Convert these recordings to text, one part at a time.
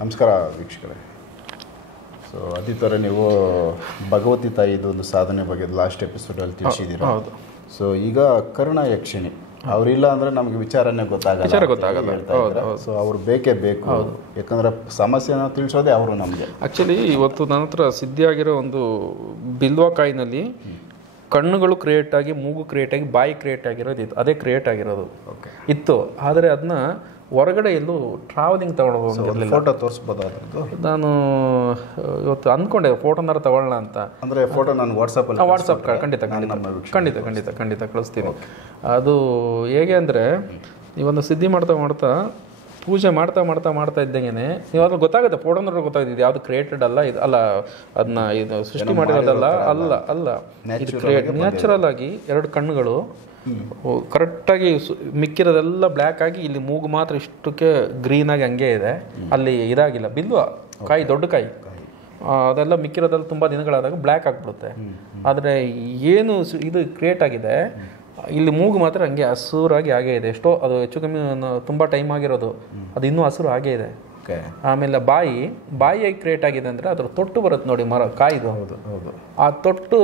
ನಮಸ್ಕಾರ ವೀಕ್ಷಕರೇ. ಸೊ ಅದೇ ಥರ ನೀವು ಭಗವತಿ ತಾಯಿದು ಒಂದು ಸಾಧನೆ ಬಗ್ಗೆ ಲಾಸ್ಟ್ ಎಪಿಸೋಡಲ್ಲಿ ತಿಳಿಸಿದ್ದೀರಾ. ಹೌದು. ಸೊ ಈಗ ಕರ್ಣ ಯಕ್ಷಿಣಿ ಅವರಿಲ್ಲ ಅಂದರೆ ನಮಗೆ ವಿಚಾರನೇ ಗೊತ್ತಾಗಲ್ಲ. ಸೊ ಅವ್ರು ಬೇಕೇ ಬೇಕು, ಯಾಕಂದರೆ ಸಮಸ್ಯೆನ ತಿಳಿಸೋದೇ ಅವರು ನಮಗೆ. ಆ್ಯಕ್ಚುಲಿ ಇವತ್ತು ನನ್ನ ಹತ್ರ ಸಿದ್ಧಿಯಾಗಿರೋ ಒಂದು ಬಿಲ್ವಕಾಯಿನಲ್ಲಿ ಕಣ್ಣುಗಳು ಕ್ರಿಯೇಟ್ ಆಗಿ, ಮೂಗು ಕ್ರಿಯೇಟ್ ಆಗಿ, ಬಾಯಿ ಕ್ರಿಯೇಟ್ ಆಗಿರೋದು ಇತ್ತು. ಅದೇ ಕ್ರಿಯೇಟ್ ಆಗಿರೋದು ಇತ್ತು. ಆದರೆ ಅದನ್ನ ಹೊರಗಡೆ ಎಲ್ಲೂ ಟ್ರಾವೆಲಿಂಗ್ ತಗೊಳ್ಬೋದು. ಫೋಟೋ ತೋರಿಸ್ಬೋದು ಅದ್ರದ್ದು? ನಾನು ಇವತ್ತು ಅಂದ್ಕೊಂಡೆ ಫೋಟೋನಾರು ತಗೊಳ್ಳೋಣ ಅಂತ. ಅಂದರೆ ಫೋಟೋ ನಾನು ವಾಟ್ಸಪ್ ಖಂಡಿತ ಕಳಿಸ್ತೀನಿ. ಅದು ಹೇಗೆ ಅಂದರೆ, ನೀವೊಂದು ಸಿದ್ಧಿ ಮಾಡ್ತಾ ಪೂಜೆ ಮಾಡ್ತಾ ಇದ್ದಂಗೆ ನೀವು ಅದ್ರ ಗೊತ್ತಾಗುತ್ತೆ, ಫೋಟೋ ನೋಡ್ರೆ ಗೊತ್ತಾಗುತ್ತೆ ಯಾವುದು ಕ್ರಿಯೇಟೆಡ್ ಅಲ್ಲ, ಇದು ಅಲ್ಲ, ಅದನ್ನ ಇದು ಸೃಷ್ಟಿ ಮಾಡಿರೋದಲ್ಲ, ಅಲ್ಲ ನ್ಯಾಚುರಲ್ ಆಗಿ ಎರಡು ಕಣ್ಣುಗಳು ಕರೆಕ್ಟಾಗಿ ಮಿಕ್ಕಿರೋದೆಲ್ಲ ಬ್ಲ್ಯಾಕ್ ಆಗಿ, ಇಲ್ಲಿ ಮೂಗು ಮಾತ್ರ ಇಷ್ಟಕ್ಕೆ ಗ್ರೀನ್ ಆಗಿ ಹಂಗೆ ಇದೆ, ಅಲ್ಲಿ ಇದಾಗಿಲ್ಲ. ಬಿಲ್ವ ಕಾಯಿ, ದೊಡ್ಡ ಕಾಯಿ, ಅದೆಲ್ಲ ಮಿಕ್ಕಿರೋದೆಲ್ಲ ತುಂಬ ದಿನಗಳಾದಾಗ ಬ್ಲ್ಯಾಕ್ ಆಗಿಬಿಡುತ್ತೆ. ಆದರೆ ಏನು ಇದು ಕ್ರಿಯೇಟ್ ಆಗಿದೆ, ಇಲ್ಲಿ ಮೂಗು ಮಾತ್ರ ಹಂಗೆ ಹಸುರಾಗಿ ಹಾಗೇ ಇದೆ. ಎಷ್ಟೋ ಅದು ಹೆಚ್ಚು ಕಮ್ಮಿ ತುಂಬ ಟೈಮ್ ಆಗಿರೋದು, ಅದು ಇನ್ನೂ ಹಸುರು ಹಾಗೇ ಇದೆ. ಆಮೇಲೆ ಬಾಯಿ ಕ್ರಿಯೇಟ್ ಆಗಿದೆ ಅಂದರೆ ಅದ್ರ ತೊಟ್ಟು ಬರುತ್ತೆ ನೋಡಿ, ಮರ ಕಾಯ್ದು. ಹೌದು. ಆ ತೊಟ್ಟು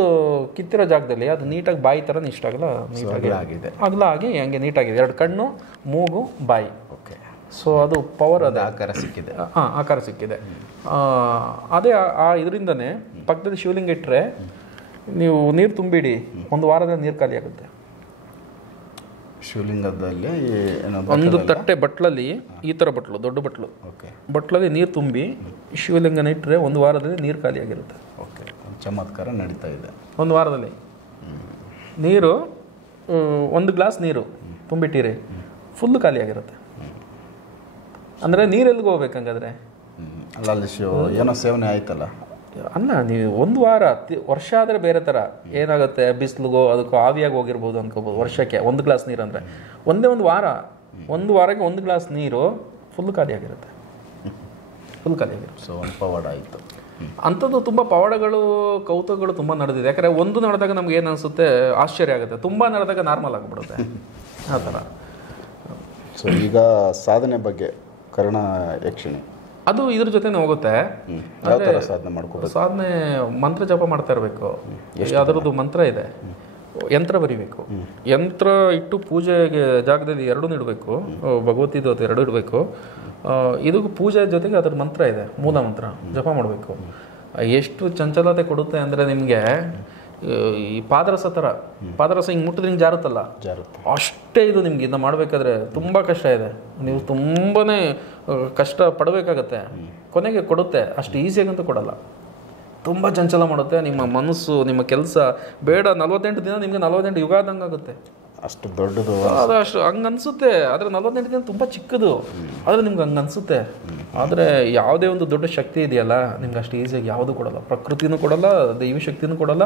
ಕಿತ್ತಿರೋ ಜಾಗದಲ್ಲಿ ಅದು ನೀಟಾಗಿ ಬಾಯಿ ಥರ ಇಷ್ಟ ಆಗಲ್ಲ, ನೀಟಾಗಿ ಆಗಿದೆ, ಅಗಲ ಆಗಿ ಹಂಗೆ ನೀಟಾಗಿದೆ. ಎರಡು ಕಣ್ಣು, ಮೂಗು, ಬಾಯಿ. ಓಕೆ. ಸೊ ಅದು ಪವರ್, ಅದು ಆಕಾರ ಸಿಕ್ಕಿದೆ. ಆಕಾರ ಸಿಕ್ಕಿದೆ. ಅದೇ ಆ ಇದರಿಂದನೇ ಪಕ್ಕದಲ್ಲಿ ಶಿವಲಿಂಗ ಇಟ್ಟರೆ ನೀವು ನೀರು ತುಂಬಿಡಿ, ಒಂದು ವಾರದಲ್ಲಿ ನೀರು ಖಾಲಿ ಆಗುತ್ತೆ. ಶಿವಲಿಂಗದಲ್ಲಿ ಒಂದು ತಟ್ಟೆ ಬಟ್ಲಲ್ಲಿ, ಈ ಥರ ಬಟ್ಲು, ದೊಡ್ಡ ಬಟ್ಲು, ಬಟ್ಲಲ್ಲಿ ನೀರು ತುಂಬಿ ಶಿವಲಿಂಗನ ಇಟ್ಟರೆ ಒಂದು ವಾರದಲ್ಲಿ ನೀರು ಖಾಲಿಯಾಗಿರುತ್ತೆ. ಓಕೆ. ಚಮತ್ಕಾರ ನಡೀತಾ ಇದೆ. ಒಂದು ವಾರದಲ್ಲಿ ನೀರು, ಒಂದು ಗ್ಲಾಸ್ ನೀರು ತುಂಬಿಟ್ಟಿರಿ, ಫುಲ್ ಖಾಲಿಯಾಗಿರುತ್ತೆ. ಅಂದರೆ ನೀರೆಲ್ಲಿಗೆ ಹೋಗ್ಬೇಕಂಗಾದ್ರೆ? ಅಲ್ಲ, ಅಲ್ಲಿ ಏನೋ ಸೇವನೆ ಆಯ್ತಲ್ಲ. ಅಲ್ಲ, ನೀವು ಒಂದು ವಾರ, ವರ್ಷ ಆದರೆ ಬೇರೆ ಥರ ಏನಾಗುತ್ತೆ, ಬಿಸಿಲಿಗೋ ಅದಕ್ಕೋ ಆವಿಯಾಗಿ ಹೋಗಿರ್ಬೋದು ಅನ್ಕೋಬೋದು. ವರ್ಷಕ್ಕೆ ಒಂದು ಗ್ಲಾಸ್ ನೀರು ಅಂದರೆ ಒಂದು ವಾರಕ್ಕೆ ಒಂದು ಗ್ಲಾಸ್ ನೀರು ಫುಲ್ ಖಾಲಿಯಾಗಿರುತ್ತೆ. ಸೊ ಒಂದು ಪವಾಡ ಆಯಿತು. ಅಂಥದ್ದು ತುಂಬ ಪವಾಡಗಳು, ಕೌತುಕಗಳು ತುಂಬ ನಡೆದಿದೆ. ಯಾಕಂದರೆ ಒಂದು ನಡೆದಾಗ ನಮ್ಗೆ ಏನು ಅನಿಸುತ್ತೆ, ಆಶ್ಚರ್ಯ ಆಗುತ್ತೆ. ತುಂಬ ನಡೆದಾಗ ನಾರ್ಮಲ್ ಆಗಿಬಿಡುತ್ತೆ, ಆ ಥರ. ಸೊ ಈಗ ಸಾಧನೆ ಬಗ್ಗೆ, ಕರ್ಣ ಯಕ್ಷಿಣಿ ಅದು ಇದ್ರ ಜೊತೆನೇ ಹೋಗುತ್ತೆ. ಸಾಧನೆ ಮಾಡ್ಕೋಬೇಕು. ಸಾಧನೆ ಮಂತ್ರ ಜಪ ಮಾಡ್ತಾ ಇರಬೇಕು. ಅದರದ್ದು ಮಂತ್ರ ಇದೆ. ಯಂತ್ರ ಬರಿಬೇಕು. ಯಂತ್ರ ಇಟ್ಟು ಪೂಜೆಗೆ ಜಾಗದಲ್ಲಿ ಎರಡೂ ಇಡಬೇಕು. ಭಗವತಿದು ಅದು ಎರಡು ಇಡಬೇಕು. ಇದಕ್ಕೂ ಪೂಜೆ ಜೊತೆಗೆ ಅದರ ಮಂತ್ರ ಇದೆ, ಮೂಲ ಮಂತ್ರ ಜಪ ಮಾಡಬೇಕು. ಎಷ್ಟು ಚಂಚಲತೆ ಕೊಡುತ್ತೆ ಅಂದರೆ ನಿಮಗೆ, ಈ ಪಾದರಸ ಥರ, ಪಾದರಸ ಹಿಂಗೆ ಮುಟ್ಟಿದ್ರೆ ಹಿಂಗೆ ಜಾರುತ್ತಲ್ಲ, ಅಷ್ಟೇ ಇದು ನಿಮ್ಗೆ. ಇದನ್ನ ಮಾಡಬೇಕಾದ್ರೆ ತುಂಬ ಕಷ್ಟ ಇದೆ, ನೀವು ತುಂಬಾ ಕಷ್ಟ ಪಡಬೇಕಾಗತ್ತೆ. ಕೊನೆಗೆ ಕೊಡುತ್ತೆ, ಅಷ್ಟು ಈಸಿಯಾಗಂತೂ ಕೊಡಲ್ಲ, ತುಂಬ ಚಂಚಲ ಮಾಡುತ್ತೆ. ನಿಮ್ಮ ಮನಸ್ಸು, ನಿಮ್ಮ ಕೆಲಸ ಬೇಡ 48 ದಿನ ನಿಮಗೆ 48 ಯುಗ ಆದಂಗೆ ಆಗುತ್ತೆ. ಅಷ್ಟು ದೊಡ್ಡದು ಅದು, ಅಷ್ಟು ಹಂಗೆ ಅನಿಸುತ್ತೆ. ಆದರೆ 48 ದಿನ ತುಂಬ ಚಿಕ್ಕದು, ಆದರೆ ನಿಮ್ಗೆ ಹಂಗೆ ಅನಿಸುತ್ತೆ. ಆದರೆ ಯಾವುದೇ ಒಂದು ದೊಡ್ಡ ಶಕ್ತಿ ಇದೆಯಲ್ಲ, ನಿಮ್ಗೆ ಅಷ್ಟು ಈಸಿಯಾಗಿ ಯಾವುದೂ ಕೊಡಲ್ಲ. ಪ್ರಕೃತಿನೂ ಕೊಡಲ್ಲ, ದೈವಿ ಶಕ್ತಿನೂ ಕೊಡಲ್ಲ.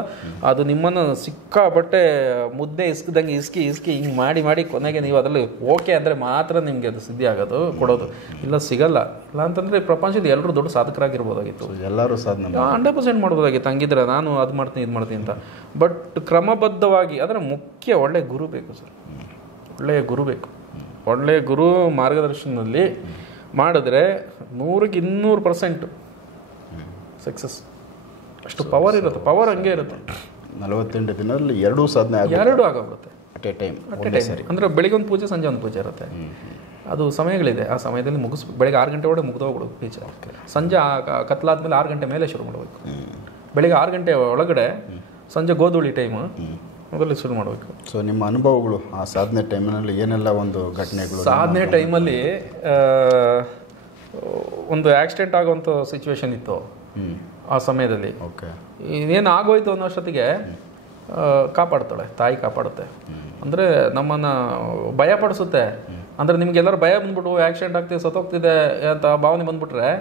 ಅದು ನಿಮ್ಮನ್ನು ಸಿಕ್ಕಾಪಟ್ಟೆ ಮುದ್ದೆ ಇಸ್ಕಿದಂಗೆ ಇಸ್ಕಿ ಹಿಂಗೆ ಮಾಡಿ ಕೊನೆಗೆ ನೀವು ಅದರಲ್ಲಿ ಓಕೆ ಅಂದರೆ ಮಾತ್ರ ನಿಮಗೆ ಅದು ಸಿದ್ಧಿ ಆಗೋದು, ಕೊಡೋದು. ಇಲ್ಲ, ಸಿಗಲ್ಲ. ಇಲ್ಲ ಅಂತಂದರೆ ಪ್ರಪಂಚದ ಎಲ್ಲರೂ ದೊಡ್ಡ ಸಾಧಕರಾಗಿರ್ಬೋದಾಗಿತ್ತು, ಎಲ್ಲರೂ ಸಾಧನೆ 100% ಮಾಡ್ಬೋದಾಗಿತ್ತು. ಹಂಗಿದ್ರೆ ನಾನು ಅದು ಮಾಡ್ತೀನಿ, ಇದು ಮಾಡ್ತೀನಿ ಅಂತ. ಬಟ್ ಕ್ರಮಬದ್ಧವಾಗಿ, ಅದರ ಮುಖ್ಯ ಒಳ್ಳೆ ಗುರು ಬೇಕು ಸರ್. ಒಳ್ಳೆಯ ಗುರು ಬೇಕು. ಒಳ್ಳೆಯ ಗುರು ಮಾರ್ಗದರ್ಶನದಲ್ಲಿ ಮಾಡಿದ್ರೆ 100% ಸಕ್ಸಸ್. ಅಷ್ಟು ಪವರ್ ಇರುತ್ತೆ, ಪವರ್ ಹಂಗೆ ಇರುತ್ತೆ. 48 ದಿನದಲ್ಲಿ ಎರಡೂ ಸಾಧನೆ ಆಗೋಗುತ್ತೆ ಅಟ್ ಎ ಟೈಮ್. ಅಂದರೆ ಬೆಳಿಗ್ಗೆ ಒಂದು ಪೂಜೆ, ಸಂಜೆ ಒಂದು ಪೂಜೆ ಇರುತ್ತೆ. ಅದು ಸಮಯಗಳಿದೆ, ಆ ಸಮಯದಲ್ಲಿ ಮುಗಿಸ್ಬೇಕು. ಬೆಳಗ್ಗೆ 6 ಗಂಟೆ ಒಳಗೆ ಮುಗಿದೋಗ್ಬಿಡೋದು ಪೂಜೆ. ಸಂಜೆ ಕತ್ಲಾದ್ಮೇಲೆ 6 ಗಂಟೆ ಮೇಲೆ ಶುರು ಮಾಡಬೇಕು. ಬೆಳಿಗ್ಗೆ 6 ಗಂಟೆ ಒಳಗಡೆ, ಸಂಜೆ ಗೋಧೂಳಿ ಟೈಮು, ಮೊದಲು ಶುರು ಮಾಡಬೇಕು. ಸೊ ನಿಮ್ಮ ಅನುಭವಗಳು ಆ ಸಾಧನೆ ಟೈಮಿನಲ್ಲಿ ಏನೆಲ್ಲ ಒಂದು ಘಟನೆಗಳು? ಸಾಧನೆ ಟೈಮಲ್ಲಿ ಒಂದು ಆಕ್ಸಿಡೆಂಟ್ ಆಗುವಂಥ ಸಿಚುವೇಶನ್ ಇತ್ತು ಆ ಸಮಯದಲ್ಲಿ. ಓಕೆ. ಇನ್ನೇನು ಆಗೋಯ್ತು ಅನ್ನೋಷ್ಟೊತ್ತಿಗೆ ಕಾಪಾಡ್ತಾಳೆ ತಾಯಿ, ಕಾಪಾಡುತ್ತೆ. ಅಂದರೆ ನಮ್ಮನ್ನು ಭಯ ಪಡಿಸುತ್ತೆ. ಅಂದರೆ ನಿಮ್ಗೆಲ್ಲರೂ ಭಯ ಬಂದ್ಬಿಟ್ಟು ಆಕ್ಸಿಡೆಂಟ್ ಆಗ್ತಿದೆ, ಸತ್ತೋಗ್ತಿದೆ ಅಂತ ಭಾವನೆ ಬಂದ್ಬಿಟ್ರೆ,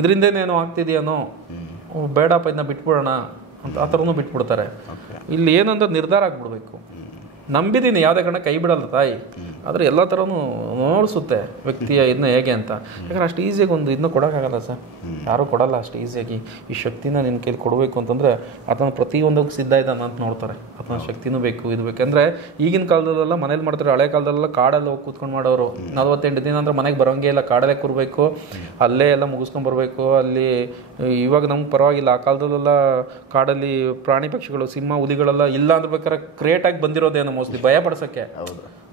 ಇದರಿಂದೇನೇನೋ ಆಗ್ತಿದೆಯೇನೋ, ಬೇಡಪ್ಪ ಇದನ್ನ ಬಿಟ್ಬಿಡೋಣ ಅಂತ ಆ ಥರನೂ ಬಿಟ್ಬಿಡ್ತಾರೆ. ಇಲ್ಲಿ ಏನಂದ್ರೆ ನಿರ್ಧಾರ ಆಗ್ಬಿಡ್ಬೇಕು. ನಂಬಿದ್ದೀನಿ, ಯಾವುದೇ ಕಾರಣ ಕೈ ಬಿಡಲ್ಲ ತಾಯಿ. ಆದರೆ ಎಲ್ಲ ಥರನೂ ನೋಡಿಸುತ್ತೆ ವ್ಯಕ್ತಿಯ ಇದನ್ನ ಹೇಗೆ ಅಂತ. ಯಾಕಂದ್ರೆ ಅಷ್ಟು ಈಸಿಯಾಗಿ ಒಂದು ಇದನ್ನ ಕೊಡೋಕ್ಕಾಗಲ್ಲ ಸರ್, ಯಾರೂ ಕೊಡಲ್ಲ ಅಷ್ಟು ಈಸಿಯಾಗಿ. ಈ ಶಕ್ತಿನ ನಿನ್ನ ಕೈಲಿ ಕೊಡಬೇಕು ಅಂತಂದರೆ ಅದನ್ನು ಪ್ರತಿಯೊಂದಕ್ಕೆ ಸಿದ್ಧ ಇದ್ದಾನೆ ಅಂತ ನೋಡ್ತಾರೆ. ಅದನ್ನ ಶಕ್ತಿನೂ ಬೇಕು, ಇದು ಬೇಕಂದರೆ ಈಗಿನ ಕಾಲದಲ್ಲೆಲ್ಲ ಮನೇಲಿ ಮಾಡ್ತಾರೆ. ಹಳೆ ಕಾಲದಲ್ಲೆಲ್ಲ ಕಾಡಲ್ಲಿ ಹೋಗಿ ಕೂತ್ಕೊಂಡು ಮಾಡೋರು. 48 ದಿನ ಅಂದರೆ ಮನೆಗೆ ಬರೋಂಗೆ ಇಲ್ಲ, ಕಾಡಲ್ಲೇ ಕೂರಬೇಕು, ಅಲ್ಲೇ ಎಲ್ಲ ಮುಗಿಸ್ಕೊಂಡ್ಬರ್ಬೇಕು. ಅಲ್ಲಿ ಇವಾಗ ನಮ್ಗೆ ಪರವಾಗಿಲ್ಲ, ಆ ಕಾಲದಲ್ಲೆಲ್ಲ ಕಾಡಲ್ಲಿ ಪ್ರಾಣಿ ಪಕ್ಷಿಗಳು, ಸಿಂಹ, ಹುಲಿಗಳೆಲ್ಲ ಇಲ್ಲ ಅಂದ್ರೆ ಬೇಕಾದ್ರೆ ಕ್ರಿಯೇಟಾಗಿ ಬಂದಿರೋದೇನೋ ಮೋಸ್ಟ್ಲಿ ಭಯ ಪಡಿಸೋಕ್ಕೆ.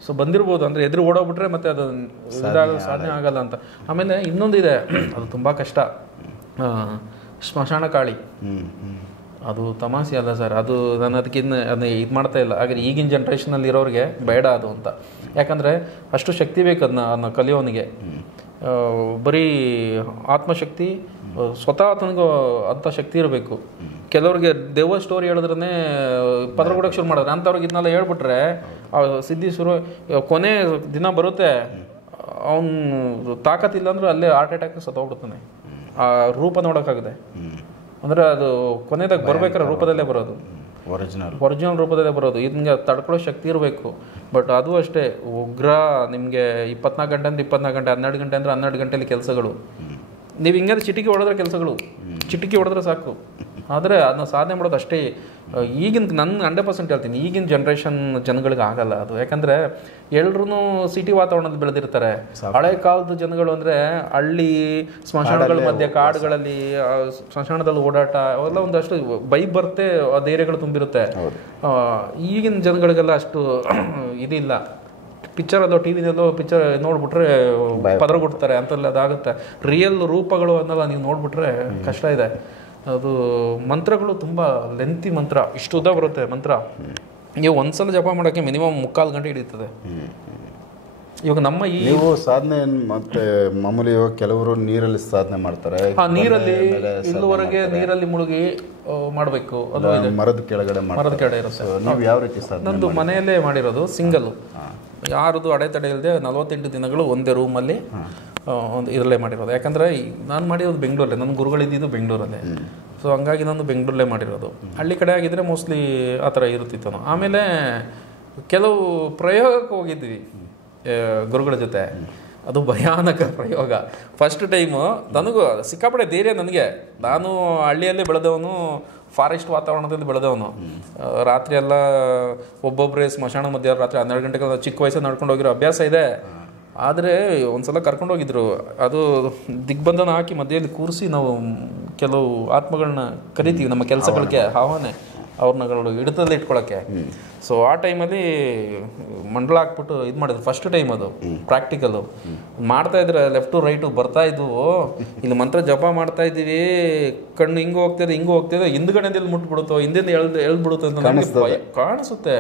ಸೊ ಬಂದಿರ್ಬೋದು, ಅಂದರೆ ಎದುರು ಓಡೋಗ್ಬಿಟ್ರೆ ಮತ್ತೆ ಅದು ಸಾಧನೆ ಆಗಲ್ಲ ಅಂತ. ಆಮೇಲೆ ಇನ್ನೊಂದಿದೆ, ಅದು ತುಂಬ ಕಷ್ಟ, ಸ್ಮಶಾನ ಕಾಳಿ. ಅದು ತಮಾಷೆ ಅಲ್ಲ ಸರ್, ಅದು ನಾನು ಅದನ್ನ ಇದು ಮಾಡ್ತಾ ಇಲ್ಲ. ಹಾಗೆ ಈಗಿನ ಜನ್ರೇಷನಲ್ಲಿ ಇರೋರಿಗೆ ಬೇಡ ಅದು ಅಂತ. ಯಾಕಂದರೆ ಅಷ್ಟು ಶಕ್ತಿ ಬೇಕು ಅದನ್ನ ಕಲಿಯೋನಿಗೆ. ಬರೀ ಆತ್ಮಶಕ್ತಿ, ಸ್ವತಃ ಆತನಿಗೂ ಅಂಥ ಶಕ್ತಿ ಇರಬೇಕು. ಕೆಲವ್ರಿಗೆ ದೆವ್ವ ಸ್ಟೋರಿ ಹೇಳಿದ್ರೇ ಪದ್ರ ಕೊಡೋಕೆ ಶುರು ಮಾಡಿದ್ರೆ, ಅಂಥವ್ರಿಗೆ ಇದನ್ನೆಲ್ಲ ಹೇಳ್ಬಿಟ್ರೆ ಸಿದ್ಧಿ ಶುರು, ಕೊನೆ ದಿನ ಬರುತ್ತೆ, ಅವನು ತಾಕತ್ತಿಲ್ಲ ಅಂದ್ರೆ ಅಲ್ಲೇ ಹಾರ್ಟ್ ಅಟ್ಯಾಕ್ ಸತ್ತೋಗ್ಬಿಡ್ತಾನೆ. ಆ ರೂಪ ನೋಡೋಕ್ಕಾಗದೆ, ಅಂದರೆ ಅದು ಕೊನೆದಾಗ ಬರ್ಬೇಕಾದ್ರೆ ರೂಪದಲ್ಲೇ ಬರೋದು, ಒರಿಜಿನಲ್ ರೂಪದಲ್ಲೇ ಬರೋದು. ಇದಕ್ಕೆ ತಡ್ಕೊಳ್ಳೋ ಶಕ್ತಿ ಇರಬೇಕು. ಬಟ್ ಅದು ಅಷ್ಟೇ, ಉಗ್ರ ನಿಮಗೆ 24 ಗಂಟೆ ಅಂದರೆ 24 ಗಂಟೆ, 12 ಗಂಟೆ ಅಂದರೆ 12 ಗಂಟೆಯಲ್ಲಿ ಕೆಲಸಗಳು. ನೀವು ಹಿಂಗಾದ್ರೆ ಚಿಟಿಕೆ ಹೊಡೆದ್ರೆ ಕೆಲಸಗಳು, ಚಿಟಿಕೆ ಹೊಡೆದ್ರೆ ಸಾಕು. ಆದರೆ ಅದನ್ನ ಸಾಧನೆ ಮಾಡೋದು ಅಷ್ಟೇ. ಈಗಿನ ನನ್ನ 100% ಹೇಳ್ತೀನಿ, ಈಗಿನ ಜನ್ರೇಷನ್ ಜನಗಳಿಗೆ ಆಗಲ್ಲ ಅದು. ಯಾಕಂದರೆ ಎಲ್ರೂ ಸಿಟಿ ವಾತಾವರಣದಲ್ಲಿ ಬೆಳೆದಿರ್ತಾರೆ. ಹಳೆ ಕಾಲದ ಜನಗಳು ಅಂದರೆ ಹಳ್ಳಿ ಸ್ಮಶಾನಗಳ ಮಧ್ಯೆ, ಕಾಡುಗಳಲ್ಲಿ, ಸ್ಮಶಾನದಲ್ಲಿ ಓಡಾಟ, ಅವೆಲ್ಲ ಒಂದಷ್ಟು ಬೈಕ್ ಬರುತ್ತೆ, ಧೈರ್ಯಗಳು ತುಂಬಿರುತ್ತೆ. ಈಗಿನ ಜನಗಳಿಗೆಲ್ಲ ಅಷ್ಟು ಇದಿಲ್ಲ. ಪಿಕ್ಚರಲ್ಲೋ ಟಿ ವಿನಲ್ಲೋ ಪಿಕ್ಚರ್ ನೋಡ್ಬಿಟ್ರೆ ಪದರಗೊಡ್ತಾರೆ ಅಂತೆಲ್ಲ ಅದಾಗುತ್ತೆ. ರಿಯಲ್ ರೂಪಗಳು ಅನ್ನೆಲ್ಲ ನೀವು ನೋಡ್ಬಿಟ್ರೆ ಕಷ್ಟ ಇದೆ. ಅದು ಮಂತ್ರಗಳು ತುಂಬ ಲೆಂತಿ ಮಂತ್ರ, ಇಷ್ಟು ಉದ್ದ ಬರುತ್ತೆ ಮಂತ್ರ. ನೀವು ಒಂದ್ಸಲ ಜಪ ಮಾಡೋಕ್ಕೆ ಮಿನಿಮಮ್ 3/4 ಗಂಟೆ ಹಿಡಿಯುತ್ತದೆ. ಇವಾಗ ನಮ್ಮ ನೀವು ಸಾಧನೆ ಮತ್ತೆ ಮಾಮೂಲಿ ಕೆಲವರು ನೀರಲ್ಲಿ ಸಾಧನೆ ಮಾಡ್ತಾರೆ. ನೀರಲ್ಲಿ ಇಲ್ಲಿವರೆಗೆ ನೀರಲ್ಲಿ ಮುಳುಗಿ ಮಾಡಬೇಕು, ಅದು ಮರದ ಕೆಳಗಡೆ ಇರುತ್ತೆ. ನೀವು ಯಾವ ರೀತಿ ಸಾಧನೆ? ನಂದು ಮನೆಯಲ್ಲೇ ಮಾಡಿರೋದು, ಸಿಂಗಲ್, ಯಾರದು ಅಡೆತಡೆ ಇಲ್ಲದೆ 48 ದಿನಗಳು ಒಂದೇ ರೂಮಲ್ಲಿ ಒಂದು ಇದರಲ್ಲೇ ಮಾಡಿರೋದು. ಯಾಕಂದರೆ ನಾನು ಮಾಡಿರೋದು ಬೆಂಗಳೂರಲ್ಲೇ, ನನ್ನ ಗುರುಗಳಿದ್ದು ಬೆಂಗಳೂರಲ್ಲೇ. ಸೊ ಹಂಗಾಗಿ ನಾನು ಬೆಂಗಳೂರಲ್ಲೇ ಮಾಡಿರೋದು. ಹಳ್ಳಿ ಕಡೆ ಆಗಿದ್ದರೆ ಮೋಸ್ಟ್ಲಿ ಆ ಥರ ಇರುತ್ತಿತ್ತು. ಆಮೇಲೆ ಕೆಲವು ಪ್ರಯೋಗಕ್ಕೆ ಹೋಗಿದ್ವಿ ಗುರುಗಳ ಜೊತೆ. ಅದು ಭಯಾನಕ ಪ್ರಯೋಗ. ಫಸ್ಟ್ ಟೈಮು ನನಗೂ ಸಿಕ್ಕಾಪಟ್ಟೆ ಧೈರ್ಯ ನನಗೆ. ನಾನು ಹಳ್ಳಿಯಲ್ಲೇ ಬೆಳೆದವನು, ಫಾರೆಸ್ಟ್ ವಾತಾವರಣದಲ್ಲಿ ಬೆಳೆದವನು. ರಾತ್ರಿ ಎಲ್ಲ ಒಬ್ಬೊಬ್ಬರೇ ಸ್ಮಶಾನ ಮಧ್ಯ ರಾತ್ರಿ 12 ಗಂಟೆಗೆ ಚಿಕ್ಕ ವಯಸ್ಸಲ್ಲಿ ನಡ್ಕೊಂಡು ಹೋಗಿರೋ ಅಭ್ಯಾಸ ಇದೆ. ಆದರೆ ಒಂದ್ಸಲ ಕರ್ಕೊಂಡೋಗಿದ್ರು, ಅದು ದಿಗ್ಬಂಧನ ಹಾಕಿ ಮಧ್ಯೆಯಲ್ಲಿ ಕೂರಿಸಿ ನಾವು ಕೆಲವು ಆತ್ಮಗಳನ್ನ ಕರಿತೀವಿ ನಮ್ಮ ಕೆಲಸಗಳಿಗೆ, ಆಹ್ವಾನೆ ಅವ್ರನ್ನ ಹಿಡಿತದಲ್ಲಿ ಇಟ್ಕೊಳ್ಳೋಕ್ಕೆ. ಸೊ ಆ ಟೈಮಲ್ಲಿ ಮಂಡಳ ಹಾಕ್ಬಿಟ್ಟು ಇದು ಮಾಡಿದ್ರು. ಫಸ್ಟ್ ಟೈಮ್ ಅದು ಪ್ರಾಕ್ಟಿಕಲ್ಲು ಮಾಡ್ತಾಯಿದ್ರೆ, ಲೆಫ್ಟು ರೈಟು ಬರ್ತಾ ಇದ್ವು. ಇಲ್ಲಿ ಮಂತ್ರ ಜಪ ಮಾಡ್ತಾ ಇದ್ದೀವಿ, ಕಣ್ಣು ಹಿಂಗೆ ಹೋಗ್ತಿದೆ ಹಿಂದ್ಗಡೆಯಲ್ಲಿ ಮುಟ್ಬಿಡುತ್ತೋ, ಹಿಂದಿಂದ ಎಳ್ಬಿಡುತ್ತೋ ಅಂತ ನಮಗೆ ಭಯ ಕಾಣಿಸುತ್ತೆ,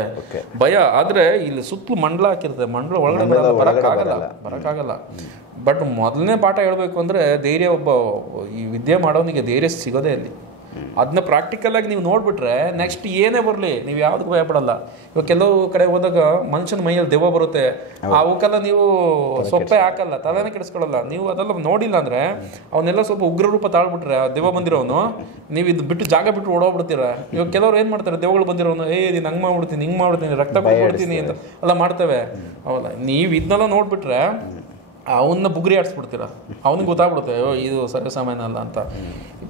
ಭಯ. ಆದರೆ ಇಲ್ಲಿ ಸುತ್ತಲೂ ಮಂಡಳ ಹಾಕಿರುತ್ತೆ, ಮಂಡಳ ಒಳಗಡೆ ಬರೋಕ್ಕಾಗಲ್ಲ. ಬಟ್ ಮೊದಲನೇ ಪಾಠ ಹೇಳಬೇಕು ಅಂದರೆ ಧೈರ್ಯ, ಒಬ್ಬ ಈ ವಿದ್ಯೆ ಮಾಡೋನಿಗೆ ಧೈರ್ಯ ಸಿಗೋದೇ ಅಲ್ಲಿ. ಅದನ್ನ ಪ್ರಾಕ್ಟಿಕಲಾಗಿ ನೀವು ನೋಡ್ಬಿಟ್ರೆ ನೆಕ್ಸ್ಟ್ ಏನೇ ಬರಲಿ ನೀವು ಯಾವುದಕ್ಕೂ ಭಯಪಡಲ್ಲ. ಇವಾಗ ಕೆಲವು ಕಡೆ ಹೋದಾಗ ಮನುಷ್ಯನ ಮೈಯಲ್ಲಿ ದೆವ್ವ ಬರುತ್ತೆ, ಅವಕ್ಕೆಲ್ಲ ನೀವು ಸೊಪ್ಪೆ ಹಾಕಲ್ಲ, ತಲೆನೇ ಕೆಡಿಸ್ಕೊಳ್ಳಲ್ಲ. ನೀವು ಅದೆಲ್ಲ ನೋಡಿಲ್ಲ ಅಂದರೆ ಅವನ್ನೆಲ್ಲ ಸ್ವಲ್ಪ ಉಗ್ರ ರೂಪ ತಾಳ್ಬಿಟ್ರೆ, ಆ ದೆವ್ವ ಬಂದಿರೋನು ನೀವು ಇದು ಬಿಟ್ಟು ಜಾಗ ಬಿಟ್ಟು ಓಡೋಗ್ಬಿಡ್ತೀರ. ಇವಾಗ ಕೆಲವ್ರು ಏನು ಮಾಡ್ತಾರೆ, ದೆವ್ವಗಳು ಬಂದಿರೋನು ನೀನು ಹಂಗೆ ಮಾಡ್ಬಿಡ್ತೀನಿ, ಹಿಂಗೆ ಮಾಡ್ಬಿಡ್ತೀನಿ, ರಕ್ತ ಕೊಡ್ಬಿಡ್ತೀನಿ ಅಂತ ಎಲ್ಲ ಮಾಡ್ತೇವೆ. ಅವಲ್ಲ, ನೀವು ಇದನ್ನೆಲ್ಲ ನೋಡ್ಬಿಟ್ರೆ ಅವನ್ನ ಬುಗುರಿ ಆಡಿಸ್ಬಿಡ್ತೀರ, ಅವನಿಗೆ ಗೊತ್ತಾಗ್ಬಿಡುತ್ತೆ ಇದು ಸರ್ವಸಾಮಾನ್ಯ ಅಲ್ಲ ಅಂತ.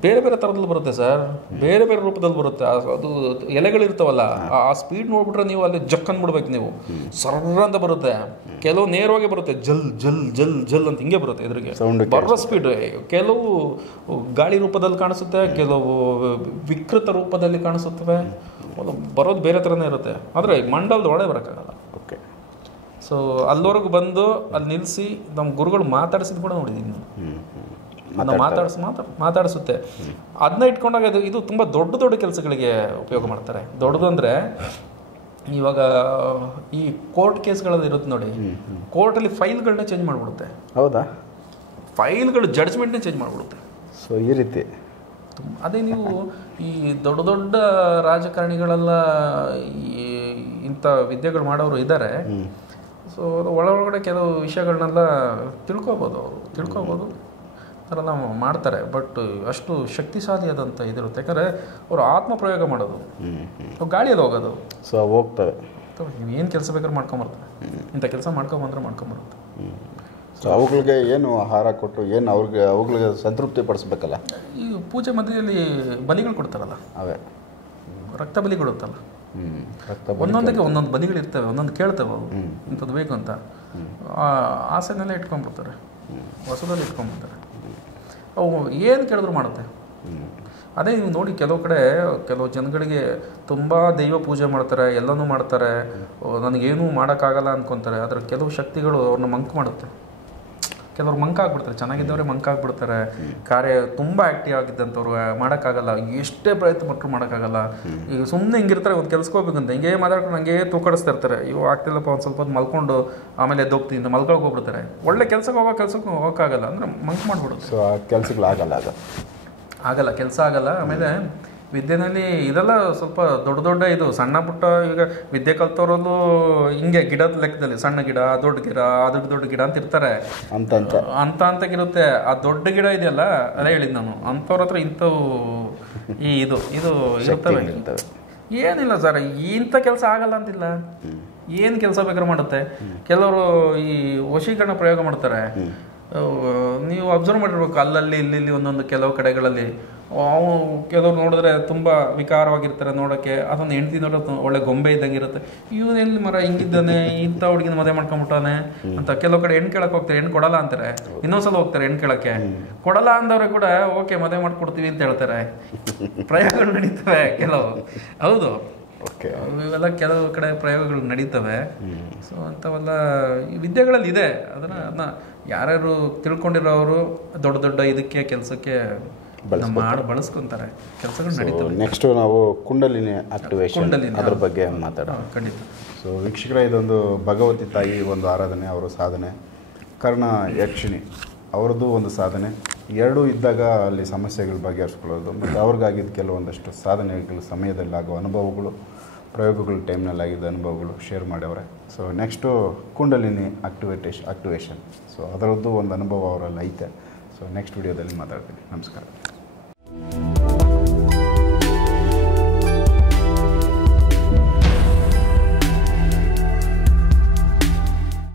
ಬೇರೆ ಬೇರೆ ಥರದಲ್ಲಿ ಬರುತ್ತೆ ಸರ್, ಬೇರೆ ಬೇರೆ ರೂಪದಲ್ಲಿ ಬರುತ್ತೆ. ಅದು ಎಲೆಗಳಿರ್ತಾವಲ್ಲ, ಆ ಸ್ಪೀಡ್ ನೋಡ್ಬಿಟ್ರೆ ನೀವು ಅಲ್ಲಿ ಜಕ್ ಅಂದ್ಬಿಡ್ಬೇಕು, ನೀವು ಸರ್ರ ಅಂತ ಬರುತ್ತೆ. ಕೆಲವು ನೇರವಾಗಿ ಬರುತ್ತೆ, ಜಲ್ ಜಲ್ ಜಲ್ ಜಲ್ ಅಂತ ಹಿಂಗೆ ಬರುತ್ತೆ ಎದುರಿಗೆ ಬರೋ ಸ್ಪೀಡ್. ಕೆಲವು ಗಾಳಿ ರೂಪದಲ್ಲಿ ಕಾಣಿಸುತ್ತೆ, ಕೆಲವು ವಿಕೃತ ರೂಪದಲ್ಲಿ ಕಾಣಿಸುತ್ತವೆ, ಬರೋದು ಬೇರೆ ಥರನೇ ಇರುತ್ತೆ. ಆದರೆ ಮಂಡಲದ ಒಳಗೆ ಬರೋಕ್ಕಾಗಲ್ಲ. ಓಕೆ. ಸೊ ಅಲ್ಲಿವರೆಗೂ ಬಂದು ಅಲ್ಲಿ ನಿಲ್ಲಿಸಿ ನಮ್ಮ ಗುರುಗಳು ಮಾತಾಡಿಸಿದ್ ಕೂಡ ನೋಡಿದ್ದೀನಿ. ಮಾತಾಡಿಸುತ್ತೆ. ಅದನ್ನ ಇಟ್ಕೊಂಡಾಗ ಇದು ತುಂಬ ದೊಡ್ಡ ಕೆಲಸಗಳಿಗೆ ಉಪಯೋಗ ಮಾಡ್ತಾರೆ. ದೊಡ್ಡದು ಅಂದರೆ ಇವಾಗ ಈ ಕೋರ್ಟ್ ಕೇಸ್ಗಳಲ್ಲಿ ಇರುತ್ತೆ ನೋಡಿ, ಕೋರ್ಟಲ್ಲಿ ಫೈಲ್ಗಳನ್ನ ಚೇಂಜ್ ಮಾಡಿಬಿಡುತ್ತೆ. ಹೌದಾ? ಫೈಲ್ಗಳು ಜಡ್ಜ್ಮೆಂಟ್ನೇ ಚೇಂಜ್ ಮಾಡಿಬಿಡುತ್ತೆ. ಸೊ ಈ ರೀತಿ ಅದೇ ನೀವು ಈ ದೊಡ್ಡ ರಾಜಕಾರಣಿಗಳೆಲ್ಲ ಇಂಥ ವಿದ್ಯೆಗಳು ಮಾಡೋರು ಇದ್ದಾರೆ. ಸೊ ಅದು ಒಳಗಡೆ ಕೆಲವು ವಿಷಯಗಳನ್ನೆಲ್ಲ ತಿಳ್ಕೊಬೋದು ಥರ ಮಾಡ್ತಾರೆ. ಬಟ್ ಅಷ್ಟು ಶಕ್ತಿಶಾಲಿಯಾದಂಥ ಇದಿರುತ್ತೆ. ಯಾಕಂದರೆ ಅವರು ಆತ್ಮ ಪ್ರಯೋಗ ಮಾಡೋದು, ಗಾಳಿಯಲ್ಲಿ ಹೋಗೋದು. ಸೊ ಹೋಗ್ತವೆ. ಇರ್ತವೆ. ನೀವು ಏನು ಕೆಲಸ ಬೇಕಾದ್ರೂ ಮಾಡ್ಕೊಂಬರ್ತವೆ. ಇಂಥ ಕೆಲಸ ಮಾಡ್ಕೊಂಬರುತ್ತೆ. ಸೊ ಅವುಗಳಿಗೆ ಏನು ಆಹಾರ ಕೊಟ್ಟು ಏನು ಅವುಗಳಿಗೆ ಸಂತೃಪ್ತಿ ಪಡಿಸ್ಬೇಕಲ್ಲ. ಈ ಪೂಜೆ ಮಧ್ಯದಲ್ಲಿ ಬಲಿಗಳು ಕೊಡ್ತಾರಲ್ಲ, ಅವೇ ರಕ್ತ ಬಲಿ ಕೊಡುತ್ತಲ್ಲ, ಒಂದೊಂದಕ್ಕೆ ಒಂದೊಂದು ಬಲಿಗಳಿರ್ತವೆ, ಒಂದೊಂದು ಕೇಳ್ತವೆ ಅವು ಇಂಥದ್ದು ಬೇಕು ಅಂತ. ಆಸೆನೆಲ್ಲ ಇಟ್ಕೊಂಡ್ಬಿಡ್ತಾರೆ, ಹೊಸದಲ್ಲಿ ಇಟ್ಕೊಂಡ್ಬಿಡ್ತಾರೆ. ಅವು ಏನು ಕೇಳಿದ್ರು ಮಾಡುತ್ತೆ. ಅದೇ ನೀವು ನೋಡಿ ಕೆಲವು ಜನಗಳಿಗೆ ತುಂಬ ದೈವ ಪೂಜೆ ಮಾಡ್ತಾರೆ, ಎಲ್ಲನೂ ಮಾಡ್ತಾರೆ, ನನಗೇನೂ ಮಾಡೋಕ್ಕಾಗಲ್ಲ ಅಂದ್ಕೊತಾರೆ. ಆದರೆ ಕೆಲವು ಶಕ್ತಿಗಳು ಅವ್ರನ್ನ ಮಂಕ್ ಮಾಡುತ್ತೆ. ಕೆಲವ್ರು ಮಂಕ ಆಗ್ಬಿಡ್ತಾರೆ, ಚೆನ್ನಾಗಿದ್ದವ್ರೆ ಮಂಕ ಆಗ್ಬಿಡ್ತಾರೆ. ಕಾರ್ಯ ತುಂಬ ಆ್ಯಕ್ಟಿವ್ ಆಗಿದ್ದಂಥವ್ರು ಮಾಡೋಕ್ಕಾಗಲ್ಲ, ಎಷ್ಟೇ ಪ್ರಯತ್ನ ಪಟ್ಟರು ಮಾಡೋಕ್ಕಾಗಲ್ಲ. ಈಗ ಸುಮ್ಮನೆ ಹಿಂಗಿರ್ತಾರೆ, ಒಂದು ಕೆಲ್ಸಕ್ಕೆ ಹೋಗ್ಬೇಕಂತ ಹಿಂಗೆ ಮಾತಾಡ್ಕೊಂಡು ಹಂಗೆ ತೂಕಡಿಸ್ತಾ ಇರ್ತಾರೆ. ಇವು ಆಗ್ತಿಲ್ಲಪ್ಪ, ಒಂದು ಸ್ವಲ್ಪ ಹೊತ್ತು ಮಲ್ಕೊಂಡು ಆಮೇಲೆ ಎದ್ದೋಗ್ತೀನಿ ಅಂತ ಮಲ್ಕೊಳಕ್ಕೆ ಹೋಗ್ಬಿಡ್ತಾರೆ. ಒಳ್ಳೆ ಕೆಲ್ಸಕ್ಕೆ ಹೋಗೋಕ್ಕಾಗಲ್ಲ ಅಂದರೆ ಮಂಕ್ ಮಾಡಿಬಿಡುತ್ತೆ. ಸೊ ಆ ಕೆಲಸಗಳಾಗಲ್ಲ, ಆಗಲ್ಲ, ಕೆಲಸ ಆಗಲ್ಲ. ಆಮೇಲೆ ವಿದ್ಯೆನಲ್ಲಿ ಇದೆಲ್ಲ ಸ್ವಲ್ಪ ದೊಡ್ಡ ಇದು ಸಣ್ಣ ಪುಟ್ಟ. ಈಗ ವಿದ್ಯೆ ಕಲ್ತವ್ರಲ್ಲೂ ಹಿಂಗೆ ಗಿಡದ ಲೆಕ್ಕದಲ್ಲಿ ಸಣ್ಣ ಗಿಡ, ದೊಡ್ಡ ಗಿಡ, ದೊಡ್ಡ ಗಿಡ ಅಂತ ಇರ್ತಾರೆ. ಅಂತಾಗಿರುತ್ತೆ. ಆ ದೊಡ್ಡ ಗಿಡ ಇದೆಯಲ್ಲ, ಅದೇ ಹೇಳಿದ್ ನಾನು, ಅಂಥವ್ರ ಹತ್ರ ಇಂಥವು ಇದು ಇರ್ತವೆ. ಏನಿಲ್ಲ ಸರ್, ಇಂಥ ಕೆಲಸ ಆಗಲ್ಲ ಅಂತಿಲ್ಲ. ಏನು ಕೆಲಸ ಬೇಕಾದ್ರೂ ಮಾಡುತ್ತೆ. ಕೆಲವರು ಈ ವಶೀಕರಣ ಪ್ರಯೋಗ ಮಾಡ್ತಾರೆ. ನೀವು ಅಬ್ಸರ್ವ್ ಮಾಡಿರ್ಬೇಕು, ಅಲ್ಲಲ್ಲಿ ಇಲ್ಲಿ ಒಂದೊಂದು ಕೆಲವು ಕಡೆಗಳಲ್ಲಿ ಕೆಲವ್ರು ನೋಡಿದ್ರೆ ತುಂಬ ವಿಕಾರವಾಗಿರ್ತಾರೆ ನೋಡೋಕ್ಕೆ. ಅದೊಂದು ಹೆಂಡ್ತಿ ನೋಡೋದು ಒಳ್ಳೆ ಗೊಂಬೆ ಇದ್ದಂಗೆ ಇರುತ್ತೆ. ಇವನೆಲ್ಲಿ ಮರ ಹಿಂಗಿದ್ದಾನೆ, ಇಂಥ ಹುಡುಗಿನ ಮದುವೆ ಮಾಡ್ಕೊಂಬಿಟ್ಟಾನೆ ಅಂತ. ಕೆಲವು ಕಡೆ ಹೆಣ್ಣು ಕೇಳಕ್ಕೆ ಹೋಗ್ತಾರೆ, ಹೆಣ್ಣು ಕೊಡಲ್ಲ ಅಂತಾರೆ. ಇನ್ನೊಂದ್ಸಲ ಹೋಗ್ತಾರೆ ಹೆಣ್ಣು ಕೇಳಕ್ಕೆ, ಕೊಡಲ್ಲ ಅಂದವ್ರೆ ಕೂಡ ಓಕೆ ಮದುವೆ ಮಾಡ್ಕೊಡ್ತೀವಿ ಅಂತ ಹೇಳ್ತಾರೆ. ಪ್ರಯೋಗಗಳು ನಡೀತವೆ ಕೆಲವು. ಹೌದು, ಇವೆಲ್ಲ ಕೆಲವು ಕಡೆ ಪ್ರಯೋಗಗಳು ನಡೀತವೆ. ಸೊ ಅಂಥವೆಲ್ಲ ಈ ವಿದ್ಯೆಗಳಲ್ಲಿ ಇದೆ. ಅದನ್ನ ಯಾರ್ಯಾರು ತಿಳ್ಕೊಂಡಿರೋರು ದೊಡ್ಡ ಇದಕ್ಕೆ ಕೆಲಸಕ್ಕೆ ಬಳಸ್ಕೊಂತಾರೆ, ಕೆಲಸಗಳು ನಡೀತವೆ. ನೆಕ್ಸ್ಟ್ ನಾವು ಕುಂಡಲಿನಿ ಆಕ್ಟಿವೇಶನ್ ಅದ್ರ ಬಗ್ಗೆ ಮಾತಾಡೋಣ. ಖಂಡಿತ. ಸೊ ವೀಕ್ಷಕರೇ, ಇದೊಂದು ಭಗವತಿ ತಾಯಿ ಒಂದು ಆರಾಧನೆ, ಅವರ ಸಾಧನೆ. ಕರ್ಣ ಯಕ್ಷಿಣಿ ಅವ್ರದ್ದು ಒಂದು ಸಾಧನೆ. ಎರಡೂ ಇದ್ದಾಗ ಅಲ್ಲಿ ಸಮಸ್ಯೆಗಳು ಬಗೆಹರಿಸ್ಕೊಳ್ಳೋದು ಮತ್ತು ಅವ್ರಿಗಾಗಿದ್ದ ಕೆಲವೊಂದಷ್ಟು ಸಾಧನೆಗಳ ಸಮಯದಲ್ಲಿ ಆಗೋ ಅನುಭವಗಳು, ಪ್ರಯೋಗಗಳ ಟೈಮ್ನಲ್ಲಿ ಆಗಿದ್ದ ಅನುಭವಗಳು ಶೇರ್ ಮಾಡ್ಯವ್ರೆ. ಸೊ ನೆಕ್ಸ್ಟು ಕುಂಡಲಿನಿ ಆಕ್ಟಿವೇಶನ್. ಸೊ ಅದರದ್ದು ಒಂದು ಅನುಭವ ಅವರಲ್ಲಿ ಐತೆ. ಸೊ ನೆಕ್ಸ್ಟ್ ವಿಡಿಯೋದಲ್ಲಿ ಮಾತಾಡ್ತೀನಿ. ನಮಸ್ಕಾರ.